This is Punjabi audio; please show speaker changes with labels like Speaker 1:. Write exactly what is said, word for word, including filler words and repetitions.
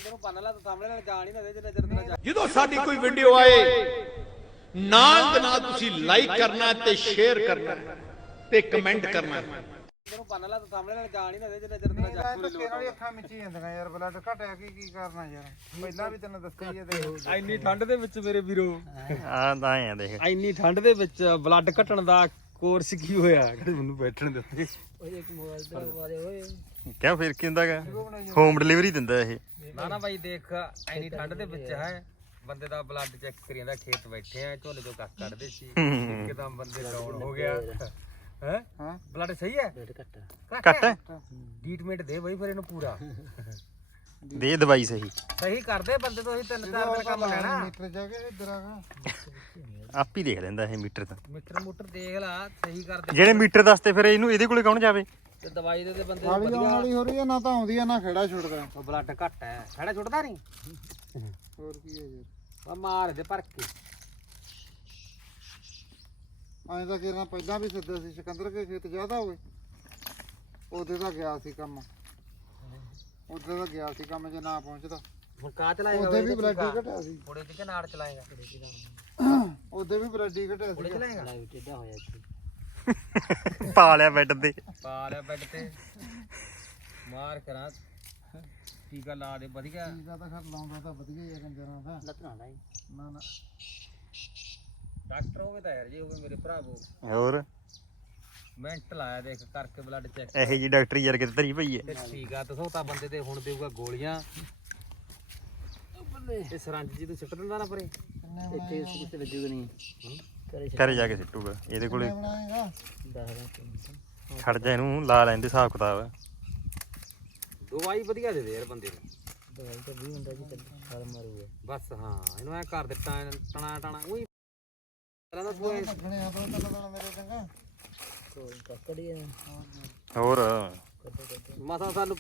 Speaker 1: ਜਦੋਂ ਸਾਡੀ ਕੋਈ ਵੀਡੀਓ ਆਏ ਨਾਲ ਦੇ ਨਾਲ ਤੁਸੀਂ ਲਾਈਕ ਕਰਨਾ ਤੇ ਸ਼ੇਅਰ ਕਰਨਾ ਤੇ ਕਮੈਂਟ ਕਰਨਾ।
Speaker 2: ਤੈਨੂੰ ਬੰਨ ਲਾ ਤੂੰ ਸਾਹਮਣੇ ਨਾਲ ਜਾਣ ਹੀ ਨਾ ਦੇ ਜਿੰਨਾ ਚਿਰ ਤੇਰਾ ਜੱਗ
Speaker 3: ਧੱਕੇ ਨਾਲ ਹੀ ਅੱਖਾਂ ਮਿੱਚੀ ਜਾਂਦੀਆਂ ਯਾਰ ਬਲੱਡ ਘਟਿਆ ਕੀ ਕੀ ਕਰਨਾ ਯਾਰ ਪਹਿਲਾਂ ਵੀ ਤੈਨੂੰ ਦੱਸਿਆ ਹੀ ਆ ਤੇ
Speaker 2: ਇੰਨੀ ਠੰਡ ਦੇ ਵਿੱਚ ਮੇਰੇ ਵੀਰੋ
Speaker 4: ਆ ਤਾਂ ਆ ਦੇਖ
Speaker 2: ਇੰਨੀ ਠੰਡ ਦੇ ਵਿੱਚ ਬਲੱਡ ਘਟਣ ਦਾ ਕੋਰਸ ਕੀ ਹੋਇਆ ਕਿ ਮੈਨੂੰ ਬੈਠਣ ਦਿੱਤੇ
Speaker 4: ਕਿਉਂ ਫਿਰ ਕੀ ਹੁੰਦਾਗਾ ਹੋਮ ਡਿਲੀਵਰੀ ਦਿੰਦਾ ਇਹ
Speaker 2: ਨਾ ਨਾ ਬਾਈ ਦੇਖ ਇੰਨੀ ਠੰਡ ਦੇ ਵਿੱਚ ਹੈ ਬੰਦੇ ਦਾ ਬਲੱਡ ਚੈੱਕ ਕਰੀ ਜਾਂਦਾ ਖੇਤ ਬੈਠੇ ਆ ਝੋਲੇ ਤੋਂ ਕੱਖ ਕੱਢਦੇ ਸੀ ਇੱਕਦਮ ਬੰਦੇ ਡਾਊਨ ਹੋ ਗਿਆ ਹੈ ਹਾਂ ਬਲੱਡ ਸਹੀ ਹੈ
Speaker 4: ਘੱਟ ਹੈ
Speaker 2: ਟ੍ਰੀਟਮੈਂਟ ਦੇ ਬਈ ਫਿਰ ਇਹਨੂੰ ਪੂਰਾ
Speaker 4: ਦੇ ਦਵਾਈ ਸਹੀ
Speaker 2: ਸਹੀ ਕਰਦੇ ਬੰਦੇ ਤੋਂ ਅਸੀਂ ਤਿੰਨ ਚਾਰ ਦਿਨ ਕੰਮ ਲੈਣਾ
Speaker 3: ਮੀਟਰ ਜਾ ਕੇ ਇੱਧਰ ਆਗਾ
Speaker 4: ਆਪ ਹੀ ਦੇਖ ਲੈਂਦਾ ਇਹ ਮੀਟਰ ਤਾਂ
Speaker 2: ਮੀਟਰ ਮੂਟਰ ਦੇਖ ਲਾ ਸਹੀ ਕਰਦੇ
Speaker 4: ਜਿਹੜੇ ਮੀਟਰ ਦੱਸਦੇ ਫਿਰ ਇਹਨੂੰ ਇਹਦੇ ਕੋਲੇ ਕੌਣ ਜਾਵੇ
Speaker 2: ਤੇ ਦਵਾਈ ਦੇ ਤੇ ਬੰਦੇ
Speaker 3: ਵਾਲੀ ਆਉਣ ਵਾਲੀ ਹੋ ਰਹੀ ਆ ਨਾ ਤਾਂ ਆਉਂਦੀ ਆ ਨਾ ਖੇੜਾ ਛੁੱਟਦਾ
Speaker 2: ਉਹ ਬਲੱਡ ਘੱਟ ਹੈ ਖੜਾ ਛੁੱਟਦਾ ਨਹੀਂ
Speaker 3: ਹੋਰ ਕੀ ਹੈ ਯਾਰ
Speaker 2: ਆ ਮਾਰ ਦੇ ਭਰ ਕੇ
Speaker 3: ਐਂ ਤਾਂ ਕਿਰਨਾ ਪਹਿਲਾਂ ਵੀ ਸਿੱਧਾ ਸੀ ਸਿਕੰਦਰ ਕੇ ਖੇਤ ਜ਼ਿਆਦਾ ਹੋਵੇ ਉਹਦੇ ਦਾ ਗਿਆ ਸੀ ਕੰਮ ਉਹਦੇ ਦਾ ਗਿਆ ਸੀ ਕੰਮ ਜੇ ਨਾ ਪਹੁੰਚਦਾ
Speaker 2: ਹੁਣ ਕਾ ਚਲਾਏਗਾ
Speaker 3: ਉਹਦੇ ਵੀ ਬਲੱਡ ਹੀ ਘਟਿਆ ਸੀ
Speaker 2: ਥੋੜੇ ਜਿਹੇ ਨਾੜ ਚਲਾਏਗਾ
Speaker 3: ਉਹਦੇ ਵੀ ਬਲੱਡ ਹੀ ਘਟਿਆ
Speaker 2: ਥੋੜੇ
Speaker 3: ਸੀ
Speaker 2: ਚਲਾਏਗਾ
Speaker 5: ਟੇਢਾ ਹੋਇਆ ਸੀ
Speaker 4: ਪਾ ਲਿਆ ਬੈੱਡ ਤੇ
Speaker 2: ਪਾ ਲਿਆ ਬੈੱਡ ਤੇ ਮਾਰ ਕਰਾਂ ਟੀਕਾ ਲਾ ਦੇ ਵਧੀਆ
Speaker 3: ਟੀਕਾ ਤਾਂ ਖਰ ਲਾਉਂਦਾ ਤਾਂ ਵਧੀਆ ਹੀ ਆ ਕੰਜਰਾਂ ਦਾ
Speaker 5: ਲੱਤਣਾ ਲਾਈ
Speaker 3: ਨਾ ਨਾ
Speaker 2: ਡਾਕਟਰ ਹੋਵੇ ਤਾਂ ਯਾਰ ਜੀ ਹੋਵੇ ਮੇਰੇ ਭਰਾਵੋ
Speaker 4: ਹੋਰ
Speaker 2: ਮਿੰਟ ਲਾਇਆ ਦੇਖ ਕਰਕੇ ਬਲੱਡ ਚੈੱਕ
Speaker 4: ਇਹੋ ਜੀ ਡਾਕਟਰੀ ਯਾਰ ਕਿਤੇ ਧਰੀ ਪਈ
Speaker 2: ਤੇ ਠੀਕ ਆ ਦੱਸੋ ਤਾਂ ਬੰਦੇ ਤੇ ਹੁਣ ਦੇਊਗਾ ਗੋਲੀਆਂ ਇਹ ਸਰੰਜ ਜੀ ਤੂੰ ਸਿੱਟ ਦਿੰਦਾ ਨਾ ਪਰੇ
Speaker 5: ਇੱਥੇ ਇਸ ਕਿਤੇ ਵੱਜੂਗਾ ਨਹੀਂ
Speaker 4: ਹੈ ਘਰੇ ਜਾ ਕੇ ਸਿੱਟੂਗਾ ਇਹਦੇ ਕੋਲੇ
Speaker 3: ਬਣਾਏਗਾ
Speaker 5: ਦੱਸਦਾ
Speaker 4: ਖੜ ਜਾ ਇਹਨੂੰ ਲਾ ਲੈਂਦੇ ਹਿਸਾਬ ਕਿਤਾਬ
Speaker 2: ਦਵਾਈ ਵਧੀਆ ਦੇ ਦੇ ਯਾਰ ਬੰਦੇ ਨੂੰ
Speaker 5: ਦਵਾਈ ਤਾਂ ਵੀ ਹੁੰਦਾ ਜੀ ਸਾਲ ਮਾਰੂਗਾ
Speaker 2: ਬਸ ਹਾਂ ਇਹਨੂੰ ਐ ਕਰ ਦਿੱਤਾ ਟਣਾ ਟਣਾ ਉਹੀ ਤਰ੍ਹਾਂ ਦਾ ਕੋਈ
Speaker 3: ਲੱਗਣੇ ਆ ਤਾਂ ਲੱਗਣਾ ਮੇਰੇ ਚੰਗਾ
Speaker 5: ਕੋਈ ਕੱਕੜੀ
Speaker 4: ਹੋਰ
Speaker 2: ਮਸਾ ਸਾਨੂੰ